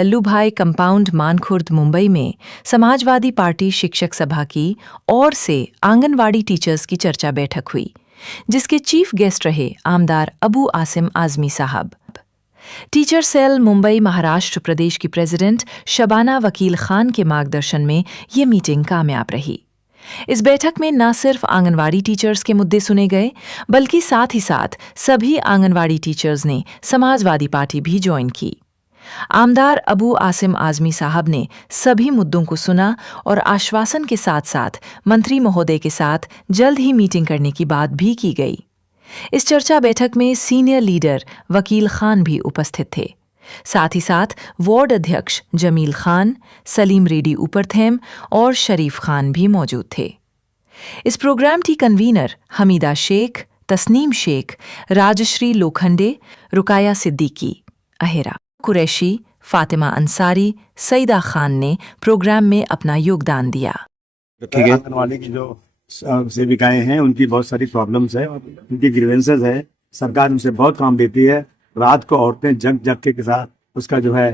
Lallubhai compound Mankhurd Mumbai में Samajwadi party शिक्षक सभा की ओर से आंगनवाड़ी टीचर्स की चर्चा बैठक हुई, जिसके चीफ गेस्ट रहे आमदार अबू आसिम आजमी साहब। टीचर सेल मुंबई महाराष्ट्र प्रदेश की प्रेसिडेंट शबाना वकील खान के मार्गदर्शन में ये मीटिंग कामयाब रही। इस बैठक में न सिर्फ आंगनवाड़ी टीचर्स के मुद्दे सुने गए, बल्कि साथ ही साथ सभी आंगनवाड़ी टीचर्स ने समाजवादी पार्टी भी ज्वाइन की। आमदार अबू आसिम आजमी साहब ने सभी मुद्दों को सुना और आश्वासन के साथ साथ मंत्री महोदय के साथ जल्द ही मीटिंग करने की बात भी की गई। इस चर्चा बैठक में सीनियर लीडर वकील खान भी उपस्थित थे। साथ ही साथ वार्ड अध्यक्ष जमील खान, सलीम रेड्डी उपरथेम और शरीफ खान भी मौजूद थे। इस प्रोग्राम की कन्वीनर हमीदा शेख, तस्नीम शेख, राजश्री लोखंडे, रुकाया सिद्दीकी, अहेरा कुरैशी, फातिमा अंसारी, सईदा खान ने प्रोग्राम में अपना योगदान दिया। आंगनवाड़ी की जो सेविकाएं हैं उनकी बहुत सारी प्रॉब्लम्स है, उनकी ग्रीवेंसेस है। सरकार उनसे बहुत काम देती है। रात को औरतें जग के साथ उसका जो है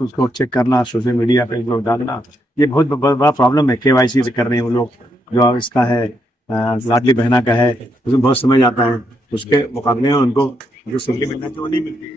उसको चेक करना, सोशल मीडिया पे लोग डालना, ये बहुत बड़ा प्रॉब्लम है। KYC से कर रहे हैं वो लोग, जो इसका है लाडली बहना का है, उसमें बहुत समझ आता है। उसके मुकाबले में उनको जो सैलरी मिलना चाहिए वो नहीं मिलती।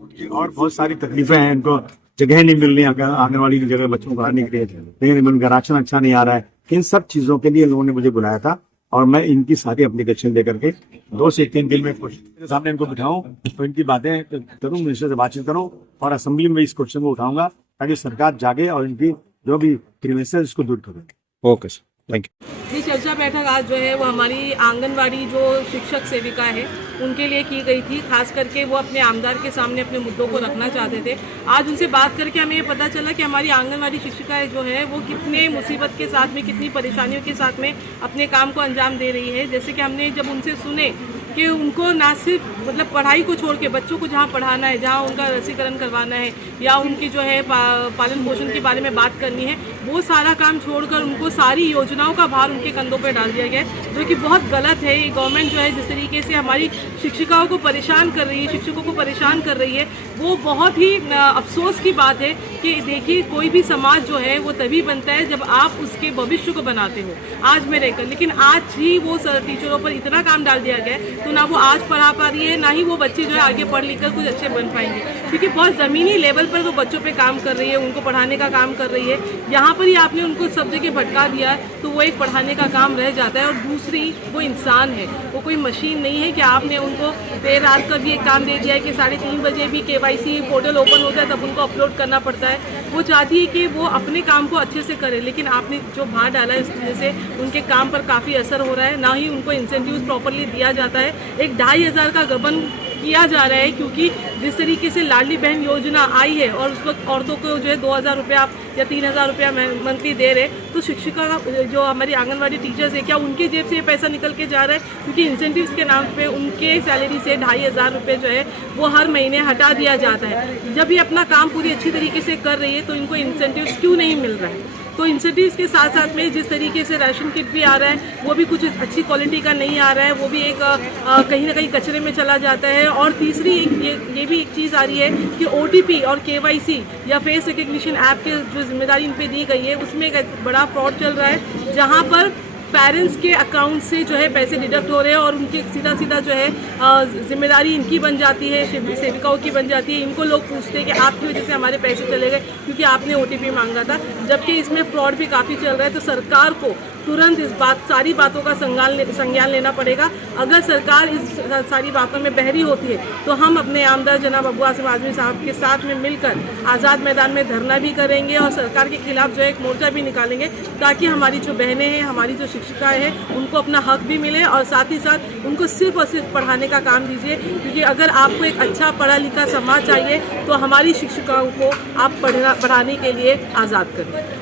उनकी और बहुत सारी तकलीफें हैं, उनको जगह नहीं मिल रही आंगनवाड़ी की जगह बच्चों को पढ़ाने के लिए, लेकिन उनका राशन अच्छा नहीं आ रहा है। इन सब चीज़ों के लिए लोगों ने मुझे बुलाया था और मैं इनकी सारी एप्लीकेशन लेकर के 2 से 3 दिन में मेरे सामने इनको बिठाऊं तो इनकी बातें करूं, मिनिस्टर से बातचीत करूं और असेंबली में इस क्वेश्चन को उठाऊंगा ताकि सरकार जागे और इनकी जो भी ग्रीवेंसेस इसको दूर करे। Okay sir, thank you. ये चर्चा बैठक आज जो है वो हमारी आंगनवाड़ी जो शिक्षक सेविका है उनके लिए की गई थी। खास करके वो अपने आमदार के सामने अपने मुद्दों को रखना चाहते थे। आज उनसे बात करके हमें ये पता चला कि हमारी आंगनवाड़ी शिक्षिकाएं जो है वो कितने मुसीबत के साथ में, कितनी परेशानियों के साथ में अपने काम को अंजाम दे रही है। जैसे कि हमने जब उनसे सुने कि उनको ना सिर्फ मतलब पढ़ाई को छोड़ के बच्चों को जहाँ पढ़ाना है, जहाँ उनका रसीकरण करवाना है या उनकी जो है पालन पोषण के बारे में बात करनी है, वो सारा काम छोड़कर उनको सारी योजनाओं का भार उनके कंधों पर डाल दिया गया है, जो कि बहुत गलत है। ये गवर्नमेंट जो है जिस तरीके से हमारी शिक्षिकाओं को परेशान कर रही है, शिक्षकों को परेशान कर रही है, वो बहुत ही अफसोस की बात है। कि देखिए, कोई भी समाज जो है वो तभी बनता है जब आप उसके भविष्य को बनाते हो आज में रहकर। लेकिन आज ही वो टीचरों पर इतना काम डाल दिया गया है, तो ना वो आज पढ़ा पा रही है, ना ही वो बच्चे जो है आगे पढ़ लिख कर कुछ अच्छे बन पाएंगे, क्योंकि बहुत ज़मीनी लेवल पर वो बच्चों पे काम कर रही है, उनको पढ़ाने का काम कर रही है। यहाँ पर ही आपने उनको सब जगह भटका दिया तो वो एक पढ़ाने का काम रह जाता है। और दूसरी, वो इंसान है, वो कोई मशीन नहीं है कि आपने उनको देर रात का भी एक काम दे दिया है कि 3:30 बजे भी KYC पोर्टल ओपन होता है तब उनको अपलोड करना पड़ता है। वो चाहती है कि वो अपने काम को अच्छे से करे, लेकिन आपने जो भार डाला है इसकी वजह से उनके काम पर काफ़ी असर हो रहा है। ना ही उनको इंसेंटिव्स प्रॉपरली दिया जाता है। एक 2,500 का गबन किया जा रहा है, क्योंकि जिस तरीके से लाडली बहन योजना आई है और उस वक्त औरतों को जो है 2,000 रुपये आप या 3,000 रुपया मंथली दे रहे, तो शिक्षिका जो हमारी आंगनवाड़ी टीचर्स है, क्या उनकी जेब से ये पैसा निकल के जा रहा है? क्योंकि इंसेंटिव्स के नाम पे उनके सैलरी से 2,500 रुपये जो है वो हर महीने हटा दिया जाता है। जब ये अपना काम पूरी अच्छी तरीके से कर रही है तो इनको इंसेंटिव्स क्यों नहीं मिल रहा है? तो इंसेंटिव्स के साथ साथ में जिस तरीके से राशन किट भी आ रहा है वो भी कुछ अच्छी क्वालिटी का नहीं आ रहा है, वो भी एक कहीं ना कहीं कचरे में चला जाता है। और तीसरी ये भी एक चीज़ आ रही है कि OTP और KYC या फेस रिकग्निशन ऐप के जो जिम्मेदारी इन पे दी गई है उसमें एक बड़ा फ्रॉड चल रहा है, जहाँ पर पेरेंट्स के अकाउंट से जो है पैसे डिडक्ट हो रहे हैं और उनकी सीधा जो है जिम्मेदारी इनकी बन जाती है, सेविकाओं की बन जाती है। इनको लोग पूछते हैं कि आपकी वजह से हमारे पैसे चले गए क्योंकि आपने OTP मांगा था, जबकि इसमें फ्रॉड भी काफ़ी चल रहा है। तो सरकार को तुरंत इस सारी बातों का संज्ञान लेना पड़ेगा। अगर सरकार इस सारी बातों में बहरी होती है तो हम अपने आमदार जनाब अबू आसिम आजमी साहब के साथ में मिलकर आज़ाद मैदान में धरना भी करेंगे और सरकार के खिलाफ जो है एक मोर्चा भी निकालेंगे, ताकि हमारी जो बहनें हैं, हमारी जो शिक्षिकाएँ हैं, उनको अपना हक भी मिले और साथ ही साथ उनको सिर्फ और सिर्फ पढ़ाने का काम दीजिए। क्योंकि अगर आपको एक अच्छा पढ़ा लिखा समाज चाहिए तो हमारी शिक्षिकाओं को आप पढ़ाने के लिए आज़ाद करें।